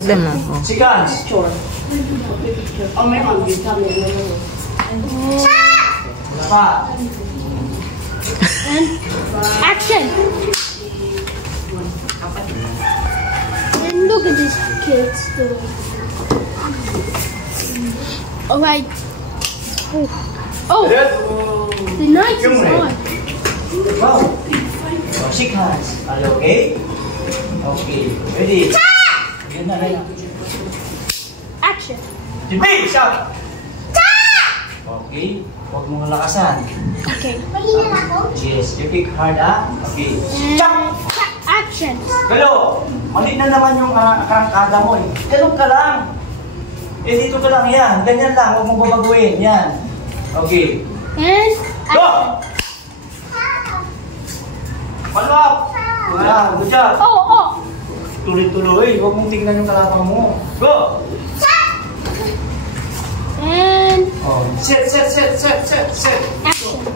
Demo. Seconds. Oh my God, you tell me. And action. And look at these kids doing. All right. Oh, the night is on. Wow. Shake hands. Are you okay? Okay. Ready? Action. Ready? Shout. Okay. Huwag mong lakasan. Okay. Yes. You pick hard, ah? Okay. Shout. Action. Galo. Mali na naman yung karangkada mo eh. Ganun ka lang. Eh dito ka lang yan. Ganyan lang. Huwag mong babaguhin. Yan. Okay. And Go! action. Follow up! Wala, good job! Oh. Tuloy-tuloy, huwag mong tingnan yung kalapang mo. Go! And Oh, set! action.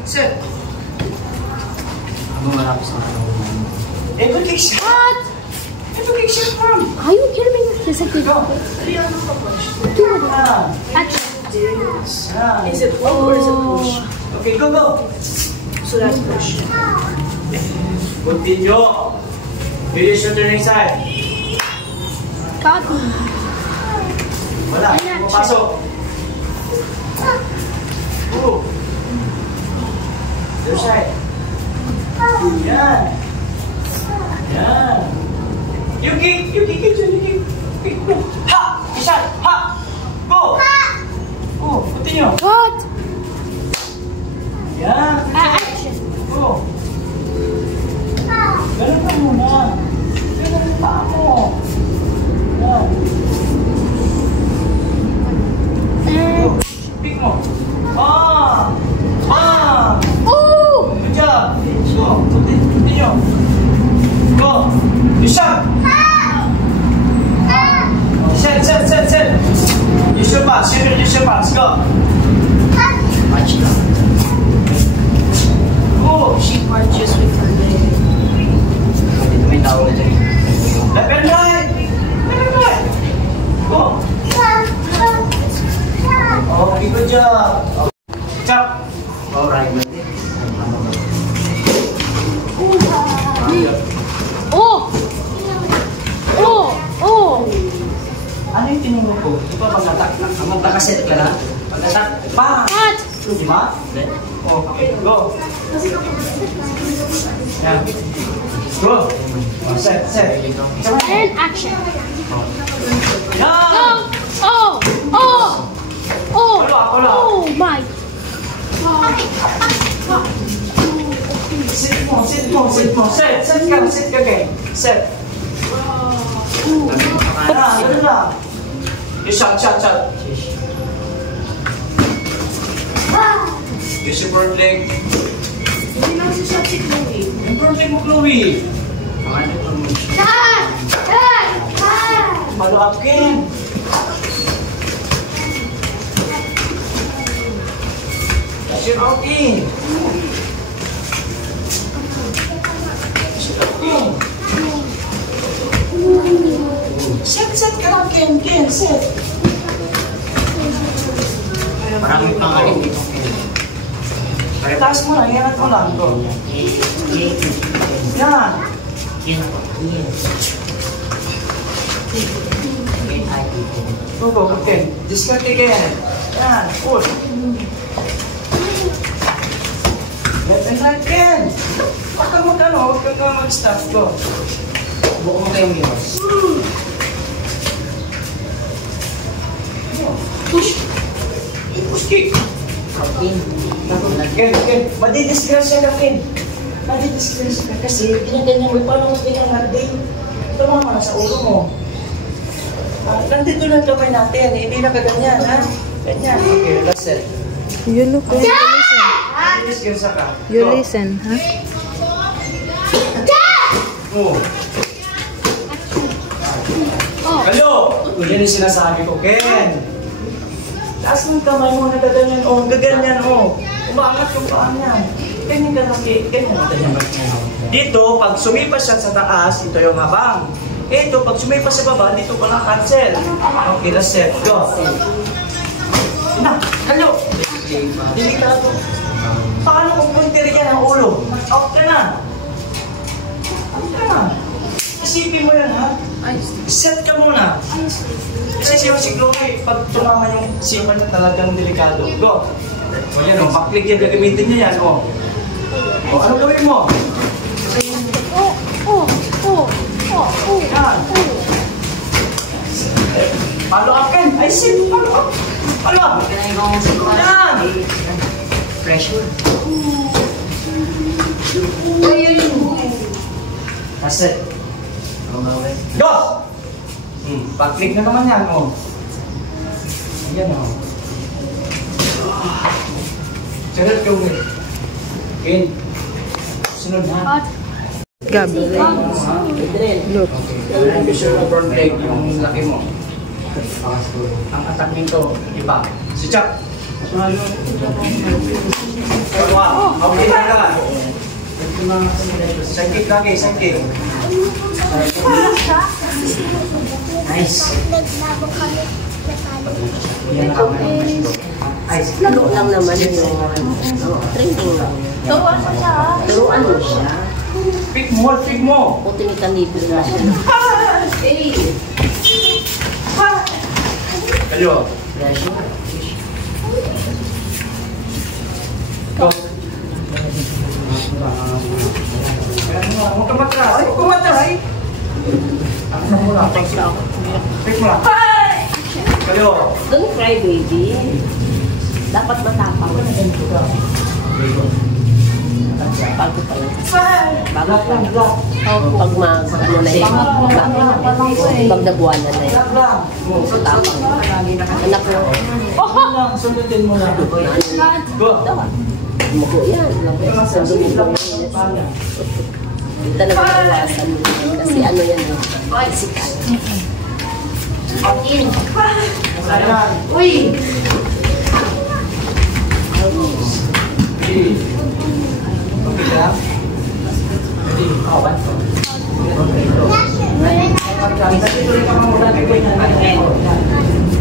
Set! Ano malapos na ako? Ito kick shot! What? Ito kick shot, ma'am! Are you kidding me? Yes, I did. Go! Action. Is it hold or is it push? Okay, go! So that's push. Continue! Release your turning side. Got me. Wala, pumapasok. Other side. Yan. You kick it, you kick. Go. Ha! Isa! Ha! Go! Go, continue. What? Yan. Action. Go. Ganun ka muna. Ganun ang paa mo. Yan. And Pick mo. oh! Good job. Go. Continue. Go. Isa! Set. Use your pass. Go. Punch lang. Go. She punches with her leg. Dito may tao na dyan. Left and right. Go. Okay, good job. Chop. Alright. Oh! Ano yung tinuro ko? Di ba Magkakaset ka na? pag-attack? Pa! What? Di ba? Okay, go. Yan. Go. Set. And action. Yan! Go! Oh my! Sit mo. Set ka kayo. Set. Ganun lang. You shot. Use your front leg. Hindi lang si shot si Chloe. Yung front leg mo, Chloe. Follow up, Ken. That's your okay. Set ka lang, Ken. Set. Maraming pangalim dito. Taas mo lang, iangat mo lang. Go. Yan. Go, okay. Discard again. Yan, push. Left and right, Ken. Huwag kang mag-stop. Go. Buko mo kayong mirrors. Push kick. Ken, madidisgrasya ka, Ken. Madidisgrasya ka kasi ginaganyan mo. Paano mo pinangating? Tumama na sa ulo mo. Nandito lang kamay natin. Hindi na kaganyan, ha? Ganyan. Okay, that's it. You look like you listen. Madidisgrasya ka. You Go. listen, huh? Oh. Hello! Yan yung sinasabi ko, Ken. Taas ng kamay mo, nagaganyan, gaganyan, umaangat yung paa niya. Ganyan ka lang, ganyan. Dito, pag sumipas siya sa taas, ito yung habang. Ito, pag sumipa sa baba, dito pa lang cancel. Okay, last set. Go. Na, halo. Delikado. Paano kung puntir yan ang ulo? Out ka na. Out ka na. Isipin mo yan, ha? Set ka muna. Kasi si Chloe, pag tumama yung sipa niya talagang delikado. Go. O yan o, backlick yan, gagamitin niya yan o. O, ano gawin mo? Yan. Follow up kan? Ay, sit, follow up. Follow up. Yan. Pressure. That's it. Go! Backlick na naman yan o. Ayan o. Sarap yung Ken. Sunod ha. Gab. Look. Be sure overtake yung laki mo. Ang attack nito, iba. Si Chuck. Okay na ka. Sakit lagi, sakit. Nice. Lalo lang naman yung training lang. Turuan mo siya. Pick mo, pick mo. O tinikanibig na siya. Kayo. Pressure. Go. Huwag ka matras. Huwag ka matras. Ano mo lang? Pick mo lang. Kayo. Don't cry, baby. Dapat matapang. Bago pa lang. Bago pa lang. Pag ano na yun. Pag nabuwanan na yun. So tapang. Anak ko. Sundin mo lang. Go. Muko yan. Sundin mo. Dito na makawasan mo. Kasi ano yan eh. Physical. Uy! Okay ka? Ready? One.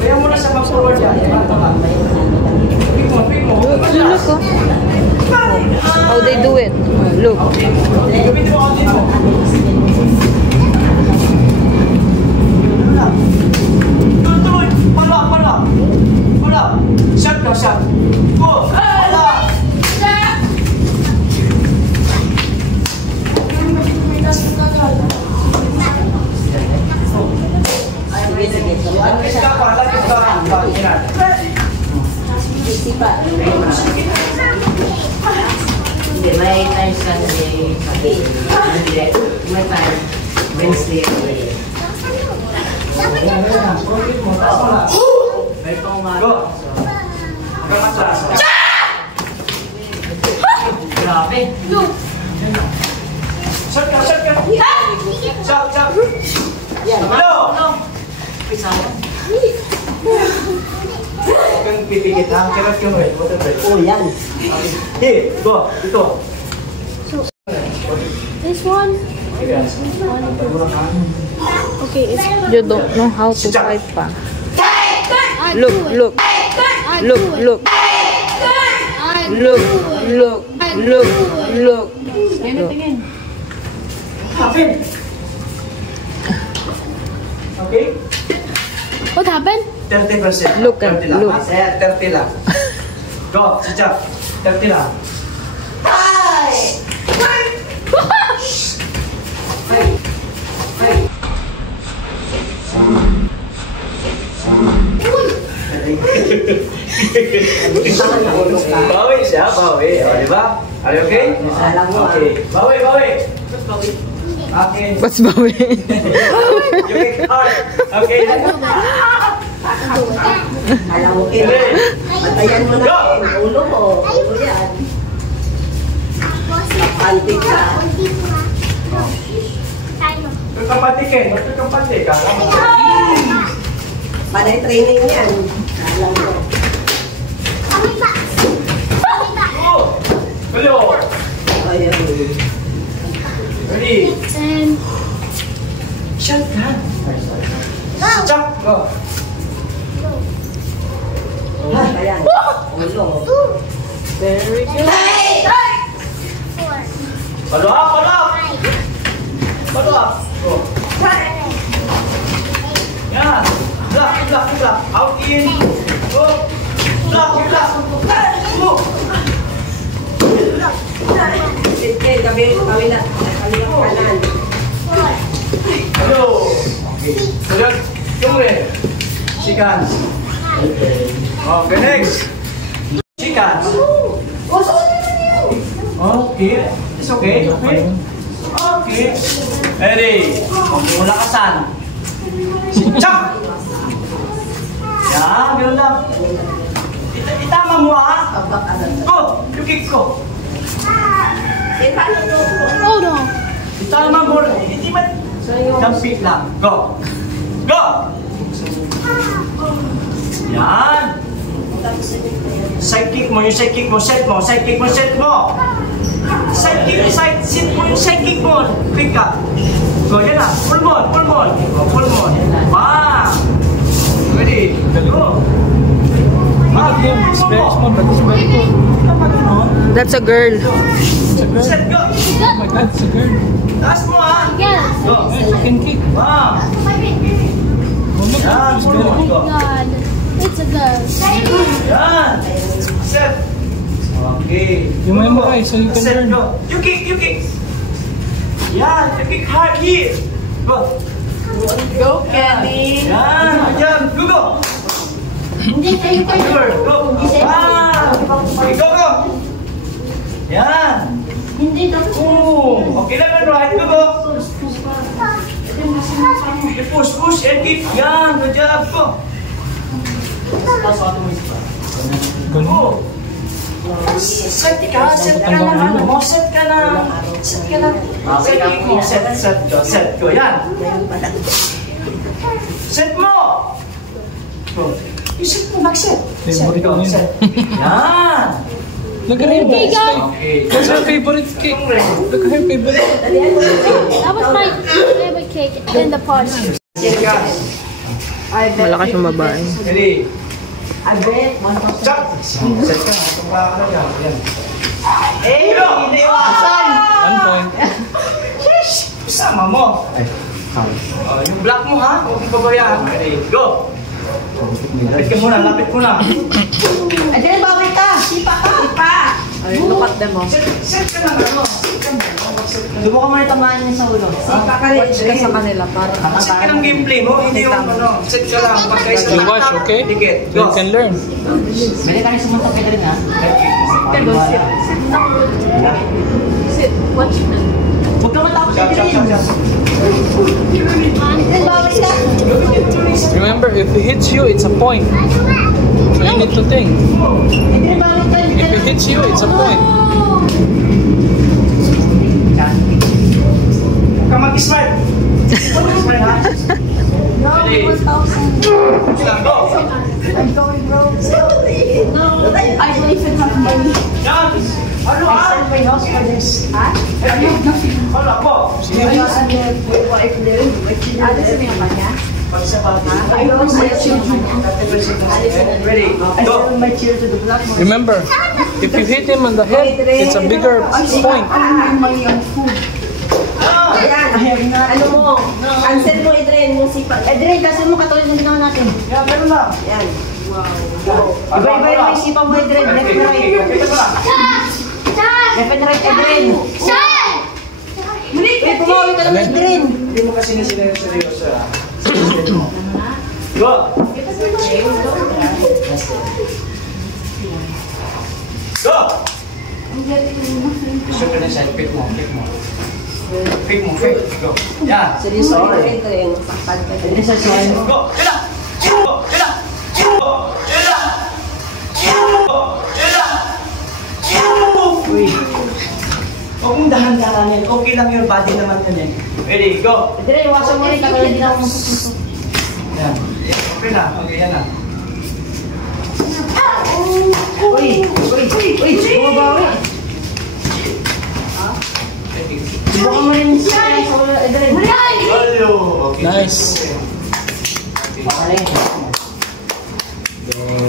Kaya muna sa mag-forward yan. Pick mo, pick mo. Look, oh. How they do it. Look. Gamitin mo konti mo. Tuloy! Pala! Pala! Pala! Shot ka! Shot! Go! Pala! Sige, sige. Alis ka pa! Lagi ka! Yan! Isipa. Hindi, may time Sunday. May time Wednesday. Go! Kamatras! Grabe. Shot ka! Shot ka! Shot! Shot! Yan. Hello! Pisaya. Huwag kang pipikit ha. Kirat yung red. Water red. Oh, yan. Here! Go! Ito! This one. Okay, you don't know how to fight pa. Look, look. Look, look. Look, look, look, look. Hapin! Okay? What happened? 30%. Look at- 30 lang. look. 30 lang. Go! Si Chuck. 30 lang. Bawi siya, bawi. O, di ba? Are you okay? Okay. Bawi, bawi. Akin. What's bawi? You kick hard. Okay? Alam mo, patayan mo na yung ulo mo. Ulo yan. Pantik ka. Kapatikin. Kapati ka. Panay training yan. Alam mo. Oh! Hello! Ayun. Ready? And Shotgun. Stop. Go. Ayan. Ulo. Very good. Follow up, follow up. Follow up. Go. Yan. Block, block, block. Out in. Go. Block, block. Move. Okay, kabila. Kanan. Hello. Okay. Sunod. Kumre. Chicken. Okay, next. Chicken. Okay. It's okay. Okay. Okay. Ready. Okay, malakasan. Chak! Yan, ganun lang. Itama mo ha. Go! You kick ko. Hold on. Itama mo. Hindi man. Dampik lang. Go! Go! Yan. Side kick mo, yung side kick mo, set mo, side kick mo, set mo. Side kick, side sit mo, yung side kick mo. Quick ka. Go, yan na. Pull mo, pull mo. Pull mo. Bam! Ready? Go! It's very small, but it's very good. That's a girl. Set, go! Oh my God, it's a girl. Taas mo ha! Yes. Go! You can kick. Bam! Oh my God, it's very good. God. It's a girl. Yan! Set! Okay. You memorize so you can Set, learn. go! You kick, you kick! Yan! You kick hard here! Go! Go, Kelly. Yan! Yan! Go, go! Hindi kayo pa. Sure! Go! Bam! Okay, go, go! Yan! Hindi dapat. Oh! Okay lang ang right. Go, go! You push, push, and kick! Yan! Good job! Go! Go! Set ka ng ano mo, set ka ng set mo, set ko, yan. Set mo! Go. Set mo, mag-set. Set ko, set. Yan! Look at him. Okay, guys. Okay. What's her favorite cake? Look at her favorite. That was my favorite cake in the party. Malakas yung babae. Ready? Chop! Set ka na, itong pakakala yan. Yan. Eh, iniiwasan! 1 point. Isama mo. Yung block mo ha, huwag mong babayaan. Ready, go! Lapit ka muna, lapit muna. Adel, bawal ka. Sipa ka. Sipa. Ay, look at them, oh. Set ka lang, ano? Subukan mo na tamaan niya sa ulo. Sipa ka rin. Watch ka sa kanila para Set ka ng gameplay mo, hindi yung ano. Set ka lang, pagkaisa You watch, okay? Ticket, You go! can learn. Pwede tayo sumunta ka rin, ha? sit. Watch them. Huwag ka matapos Chop, chop, chop, chop. Adel, bawal ka. Remember, if he hits you, it's a point. So you need to think. Adel, bawal ka. If he hits you, it's a point. Huwag ka mag-smart. Mag-smart ha? Ready? Go! I'm going broke. No, I believe in something. Yan! Ano ha? I sent my house for this. Ha? Hala po! Ano sabi naman niya? Pagsabat ha? I don't my children. Ready? I Go! sent my children to the black market. Remember, if you hit him on the head, it's a bigger point. My food. Ayan, ano mo? Cancel mo, Edren, yung sipa. Edren, cancel mo katulad ng ginawa natin. Yan, meron lang. Yan. Iba-iba yung may sipa mo, Edren. Left and right. Left and right, Edren. Uy, pumawi ka naman, Edren. Hindi mo kasi na seryoso ha? Go! Go! Gusto ko na siya, pick mo. Pick mo. Go. Yan. Seryoso, Edren. Saktan ka. Edren, sa siya. Go! Kailan! Uy! Huwag mong dahan-dahanin. Okay lang yung body naman yun eh. Ready, go! Edren, iwasan mo rin katulad din ako masusunod. Yan. Okay na. Okay, yan na. Uy! Bumabawi. Subukan mo rin sa ulo, Edren. Hello! Nice. Okay.